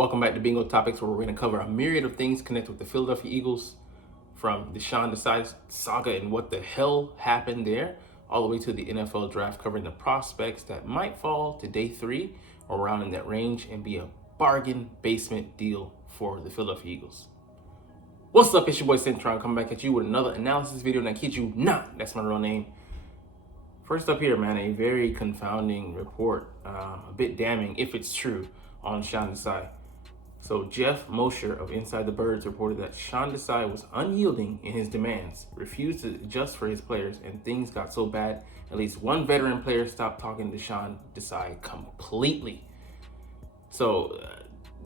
Welcome back to Bingo Topics, where we're going to cover a myriad of things connected with the Philadelphia Eagles, from the Desai saga and what the hell happened there, all the way to the NFL draft, covering the prospects that might fall to day 3 or around in that range and be a bargain basement deal for the Philadelphia Eagles. What's up? It's your boy Cintron coming back at you with another analysis video, and I kid you not, that's my real name. First up here, man, a very confounding report, a bit damning if it's true, on Sean Desai. So Jeff Mosher of Inside the Birds reported that Sean Desai was unyielding in his demands, refused to adjust for his players, and things got so bad, at least one veteran player stopped talking to Sean Desai completely. So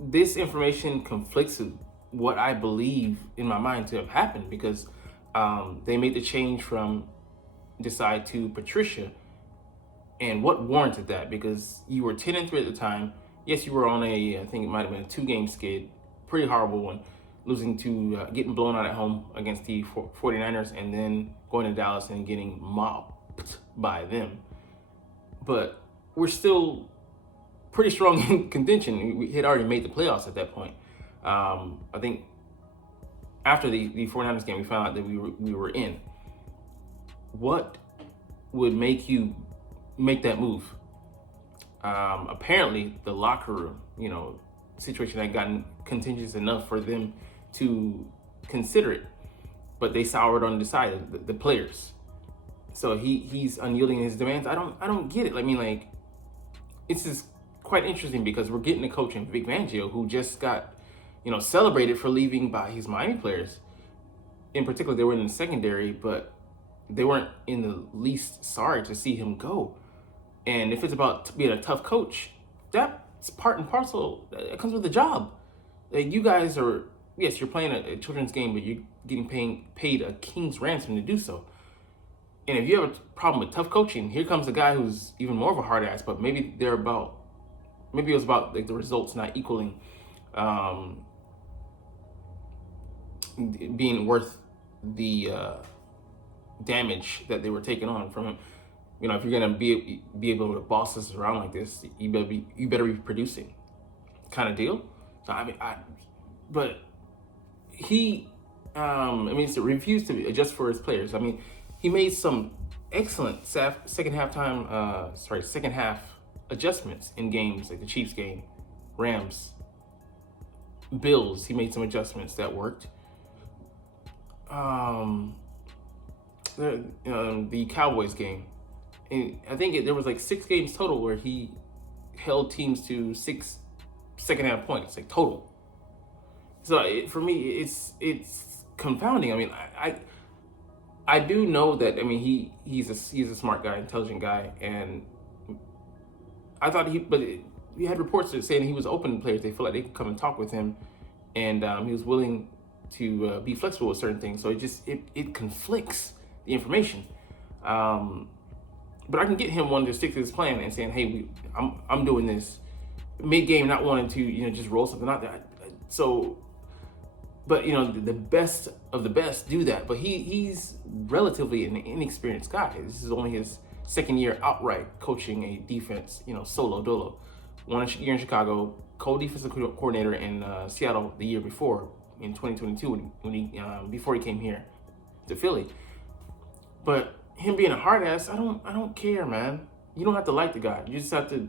this information conflicts with what I believe in my mind to have happened, because they made the change from Desai to Patricia, and what warranted that? Because you were 10-3 at the time. Yes, you were on I think it might have been a 2-game skid, pretty horrible one, losing to, getting blown out at home against the 49ers, and then going to Dallas and getting mopped by them. But we're still pretty strong in contention. We had already made the playoffs at that point. I think after the 49ers game, we found out that we were in. What would make you make that move? Apparently the locker room, situation had gotten contentious enough for them to consider it, but they soured on the players. So he's unyielding in his demands. I don't get it. I mean, like, it's just quite interesting because we're getting a coach in Vic Fangio who just got, celebrated for leaving by his Miami players. In particular, they were in the secondary, but they weren't in the least sorry to see him go. And if it's about being a tough coach, that's part and parcel. It comes with the job. Like, you guys are, yes, you're playing a children's game, but you're getting paid a king's ransom to do so. And if you have a problem with tough coaching, here comes a guy who's even more of a hard ass. But maybe it was about like the results not equaling, being worth the damage that they were taking on from him. If you're gonna be able to boss us around like this, you better be producing, kind of deal. So but he, refused to adjust for his players. I mean, he made some excellent second half adjustments in games like the Chiefs game, Rams, Bills. He made some adjustments that worked. The Cowboys game. And I think there was like 6 games total where he held teams to 6 second half points, like total. So for me, it's confounding. I mean, I do know that. I mean, he's a smart guy, intelligent guy, and I thought we had reports saying he was open to players. They feel like they could come and talk with him, and he was willing to be flexible with certain things. So it conflicts the information. But I can get him wanting to stick to his plan and saying, "Hey, I'm doing this mid-game, not wanting to just roll something out there." So, but the best of the best do that. But he's relatively an inexperienced guy. This is only his second year outright coaching a defense, solo dolo. 1 year in Chicago, co-defensive coordinator in Seattle the year before, in 2022 before he came here to Philly. But him being a hard ass, I don't care, man. You don't have to like the guy. You just have to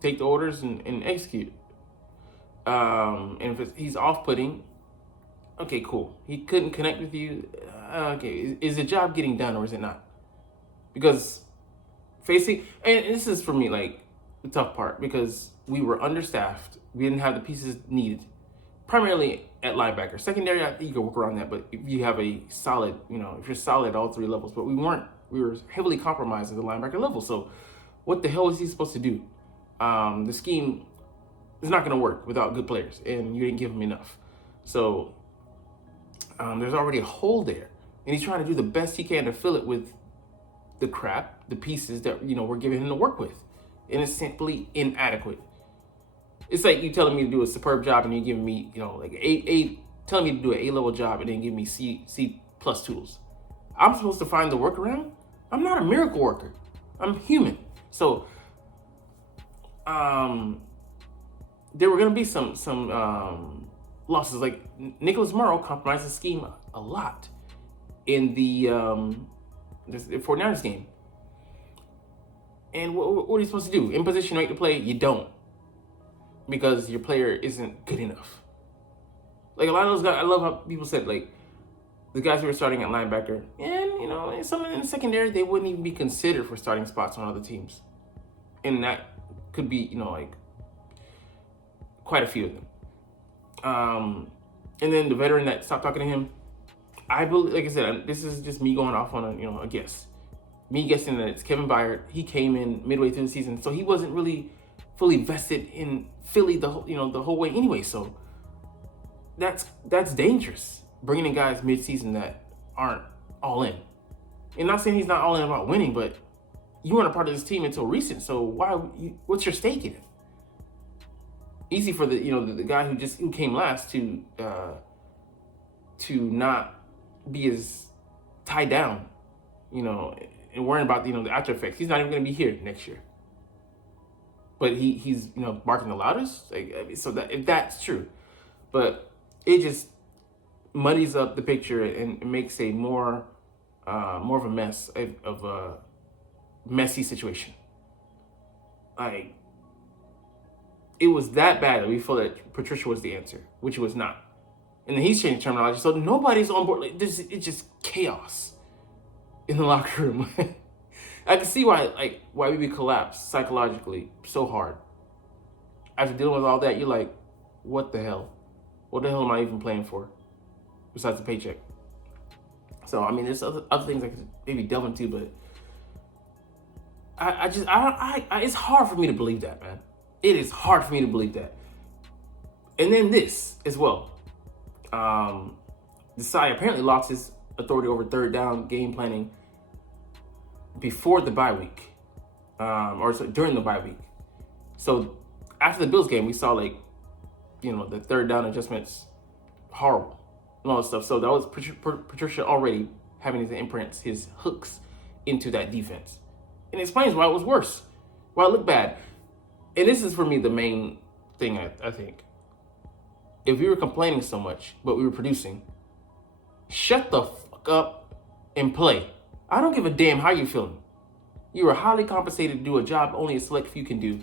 take the orders and execute. And if he's off-putting, okay, cool. He couldn't connect with you. Okay, is the job getting done or is it not? Because facing, and this is for me like the tough part, because we were understaffed. We didn't have the pieces needed, primarily at linebacker. Secondary, I think you can work around that, but if you have a solid, if you're solid at all 3 levels, but we weren't. We were heavily compromised at the linebacker level. So what the hell is he supposed to do? The scheme is not going to work without good players, and you didn't give him enough. So there's already a hole there, and he's trying to do the best he can to fill it with the crap, the pieces that we're giving him to work with, and it's simply inadequate. It's like you telling me to do a superb job and you giving me, like telling me to do an A-level job and then give me C plus tools. I'm supposed to find the workaround. I'm not a miracle worker. I'm human. So there were going to be some losses. Like Nicholas Morrow compromised the scheme a lot in the 49ers game. And what are you supposed to do? In position, make the play? You don't, because your player isn't good enough. Like a lot of those guys, I love how people said, like, the guys who were starting at linebacker, and some in the secondary, they wouldn't even be considered for starting spots on other teams. And that could be, like, quite a few of them. And then the veteran that stopped talking to him, I believe, like I said, this is just me going off on a guess. Me guessing that it's Kevin Byard. He came in midway through the season, so he wasn't really fully vested in Philly the whole way anyway. So that's dangerous, bringing in guys mid-season that aren't all in. And not saying he's not all in about winning, but you weren't a part of this team until recent. So what's your stake in it? Easy for the guy who came last to not be as tied down, and worrying about the after effects. He's not even going to be here next year, but he's barking the loudest. So that if that's true, but it just muddies up the picture and makes a more of a mess of a messy situation. Like, it was that bad that we felt that Patricia was the answer, which it was not. And then he's changed terminology, so nobody's on board. Like, it's just chaos in the locker room. I can see why we would collapse psychologically so hard. After dealing with all that, you're like, what the hell? What the hell am I even playing for? Besides the paycheck. So, I mean, there's other things I could maybe delve into, but it's hard for me to believe that, man. It is hard for me to believe that. And then this as well. Desai apparently lost his authority over third down game planning before the bye week, during the bye week. So after the Bills game, we saw the third down adjustments, horrible, and all that stuff. So that was Patricia already having to imprint his hooks into that defense, and it explains why it was worse, why it looked bad. And this is for me the main thing. I think if we were complaining so much, but we were producing, shut the fuck up and play. I don't give a damn how you're feeling. You are highly compensated to do a job only a select few can do.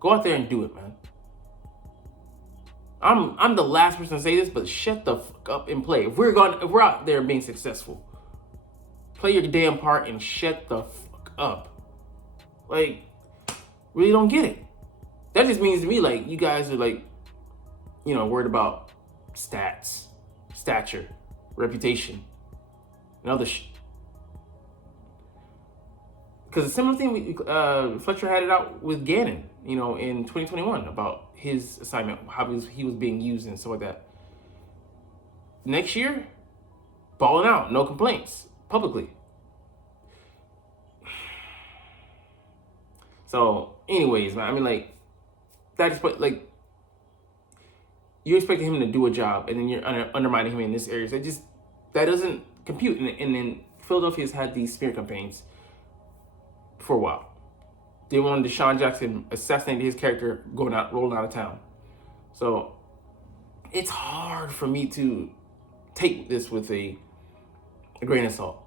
Go out there and do it, man. I'm the last person to say this, but shut the fuck up and play. If we're out there being successful, play your damn part and shut the fuck up. Like, really don't get it. That just means to me, you guys are worried about stats, stature, reputation, and other shit. Because a similar thing, Fletcher had it out with Gannon, in 2021 about his assignment, how he was being used and stuff like that. Next year, balling out, no complaints, publicly. So, anyways, man, I mean, that is you're expecting him to do a job, and then you're undermining him in this area. So that doesn't compute. And then Philadelphia's had these smear campaigns for a while. They wanted Deshaun Jackson assassinated his character rolling out of town. So it's hard for me to take this with a grain of salt.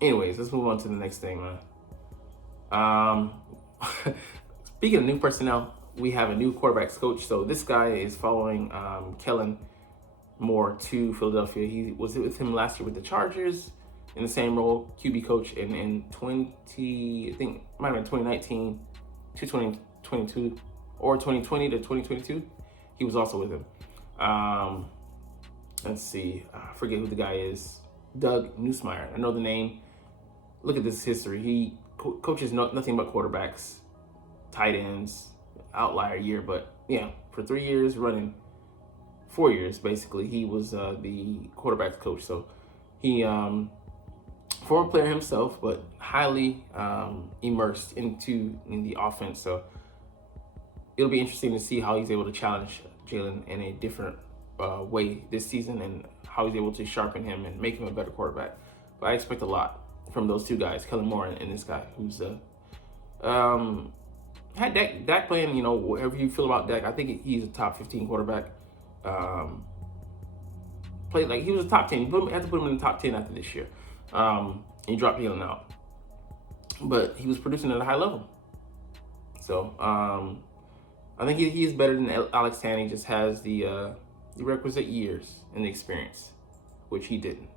Anyways, let's move on to the next thing, man. Speaking of new personnel, we have a new quarterbacks coach. So this guy is following Kellen Moore to Philadelphia. He was with him last year with the Chargers in the same role, QB coach, and in 2019 to 2022, or 2020 to 2022, he was also with him. Let's see, I forget who the guy is. Doug Nussmeier. I know the name. Look at this history. He coaches nothing but quarterbacks, tight ends, outlier year, but yeah, for 3 years running, 4 years basically, he was the quarterbacks coach. So he, former player himself, but highly immersed in the offense. So it'll be interesting to see how he's able to challenge Jalen in a different way this season, and how he's able to sharpen him and make him a better quarterback. But I expect a lot from those two guys, Kellen Moore and this guy, who's had Dak playing, whatever you feel about Dak, I think he's a top 15 quarterback. Played like he was a top 10. You had to put him in the top 10 after this year. He dropped Jalen out. But he was producing at a high level. So I think he is better than Alex Tan. He just has the requisite years and the experience, which he didn't.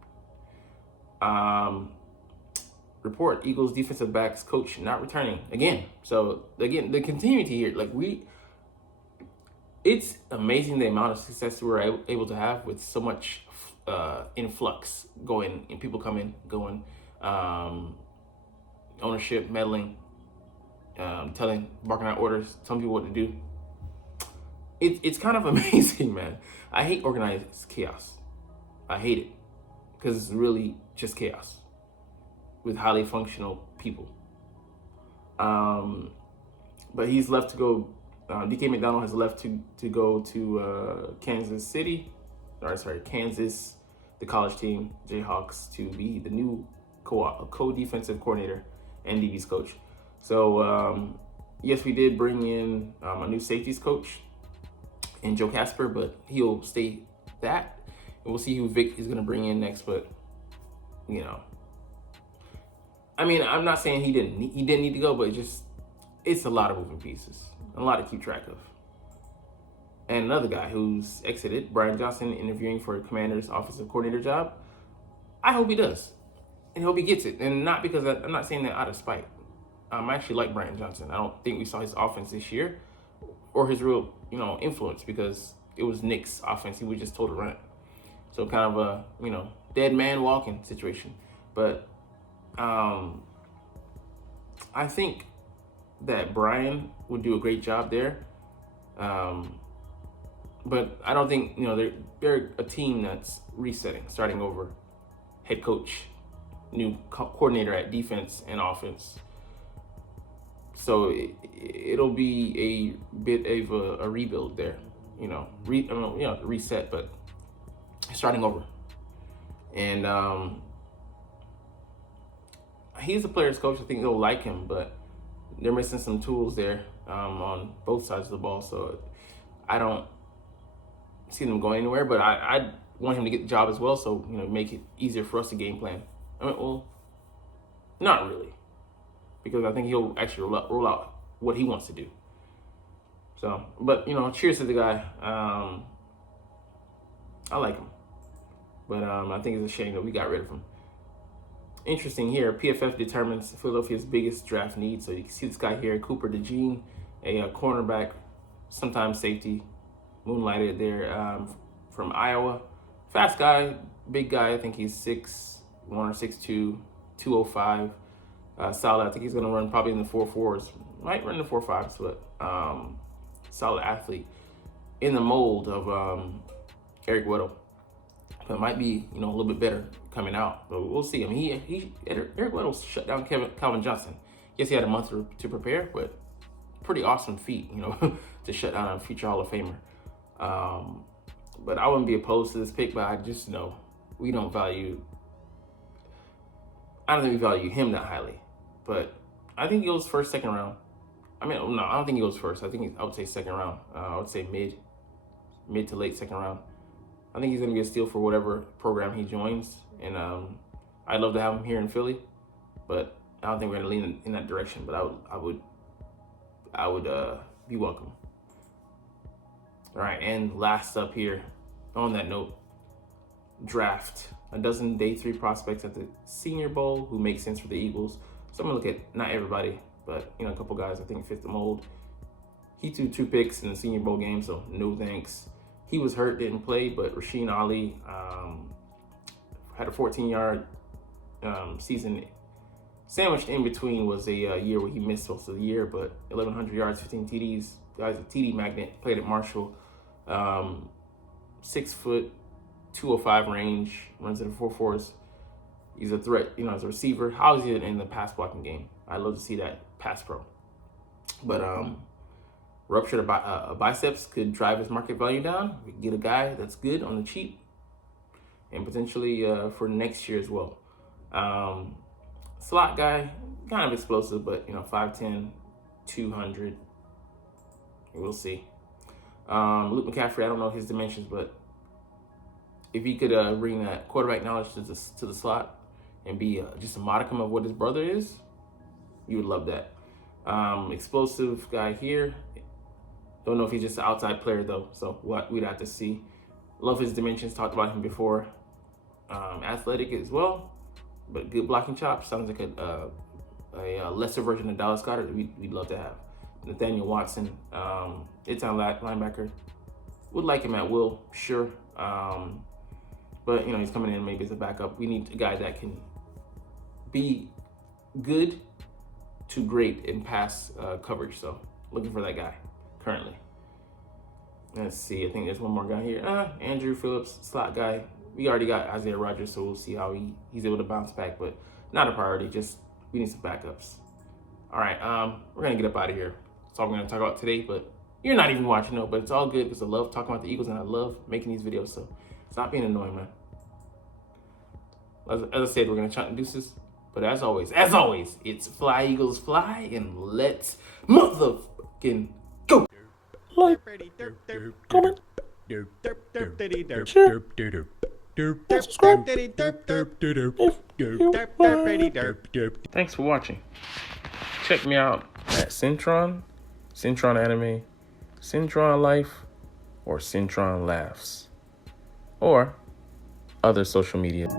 Report: Eagles defensive backs coach not returning again. So again, the continuity here, it's amazing the amount of success we're able to have with so much influx going and people coming, going, ownership meddling, barking out orders, telling people what to do. It's kind of amazing, man. I hate organized chaos. I hate it because it's really just chaos with highly functional people. But he's left to go. DK McDonald has left to go to Kansas, the college team, Jayhawks, to be the new co-defensive coordinator and DB's coach. So yes, we did bring in a new safeties coach in Joe Casper, but he'll stay that. And we'll see who Vic is going to bring in next. But I mean, I'm not saying he didn't need to go, but it's a lot of moving pieces, a lot to keep track of. And another guy who's exited, Brian Johnson, interviewing for a Commander's offensive coordinator job. I hope he does, and hope he gets it. And not because I'm not saying that out of spite. I actually like Brian Johnson. I don't think we saw his offense this year, or his real, influence, because it was Nick's offense. He was just told to run it. So kind of a, dead man walking situation. But I think that Brian would do a great job there. But I don't think, they're a team that's resetting, starting over. Head coach, new coordinator at defense and offense. So it'll be a bit of a rebuild there, reset, but starting over. And he's a player's coach. I think they'll like him, but they're missing some tools there on both sides of the ball. So I don't see them going anywhere, but I want him to get the job as well. So, make it easier for us to game plan. Not really, because I think he'll actually roll out what he wants to do. So, but, cheers to the guy. I like him, but I think it's a shame that we got rid of him. Interesting here, PFF determines Philadelphia's biggest draft need. So you can see this guy here, Cooper DeJean, a cornerback, sometimes safety, moonlighted there, from Iowa. Fast guy, big guy. I think he's 6'1" or 6'2", 205. Solid. I think he's going to run probably in the 4.4s. Might run the 4.5s, but solid athlete. In the mold of Eric Weddle. But might be, a little bit better coming out. But we'll see. I mean, Eric Weddle shut down Calvin Johnson. Yes, he had a month to prepare, but pretty awesome feat, to shut down a future Hall of Famer. But I wouldn't be opposed to this pick, but I just know I don't think we value him that highly. But I think he goes first, second round. I don't think he goes first. I would say second round. I would say mid to late second round. I think he's going to be a steal for whatever program he joins. And I'd love to have him here in Philly, but I don't think we're going to lean in that direction. But I would be welcome. All right, and last up here, on that note, draft. A dozen day 3 prospects at the Senior Bowl who make sense for the Eagles. So I'm going to look at not everybody, but a couple guys I think fit the mold. He threw 2 picks in the Senior Bowl game, so no thanks. He was hurt, didn't play, but Rasheen Ali had a 14-yard season. Sandwiched in between was a year where he missed most of the year, but 1,100 yards, 15 TDs. Guy's a TD magnet, played at Marshall. 6 foot, 205 range, runs in the 4.4s. He's a threat, as a receiver. How is he in the pass blocking game? I'd love to see that pass pro. But ruptured biceps could drive his market value down. We can get a guy that's good on the cheap, and potentially for next year as well. Slot guy, kind of explosive, but 5'10", 200, We'll see. Luke McCaffrey, I don't know his dimensions, but if he could bring that quarterback knowledge to the slot and be just a modicum of what his brother is, you would love that. Explosive guy here. Don't know if he's just an outside player though, so we'd have to see. Love his dimensions. Talked about him before. Athletic as well, but good blocking chops. Sounds like a lesser version of Dallas Goedert. We'd love to have. Nathaniel Watson, inside linebacker. Would like him at will, sure. But you know, he's coming in maybe as a backup. We need a guy that can be good to great in pass coverage. So looking for that guy currently. Let's see. I think there's one more guy here. Andrew Phillips, slot guy. We already got Isaiah Rodgers, so we'll see how he's able to bounce back. But not a priority. Just we need some backups. All right. We're gonna get up out of here. That's all we're gonna talk about today. But you're not even watching, no. But it's all good because I love talking about the Eagles and I love making these videos. So stop being annoying, man. As I said, we're gonna chant and deuces. But as always, it's fly Eagles fly and let's motherfucking go. Like, comment, share, and subscribe if you Thanks for watching. Check me out at Cintron, Cintron Anime, Cintron Life, or Cintron Laughs, or other social media.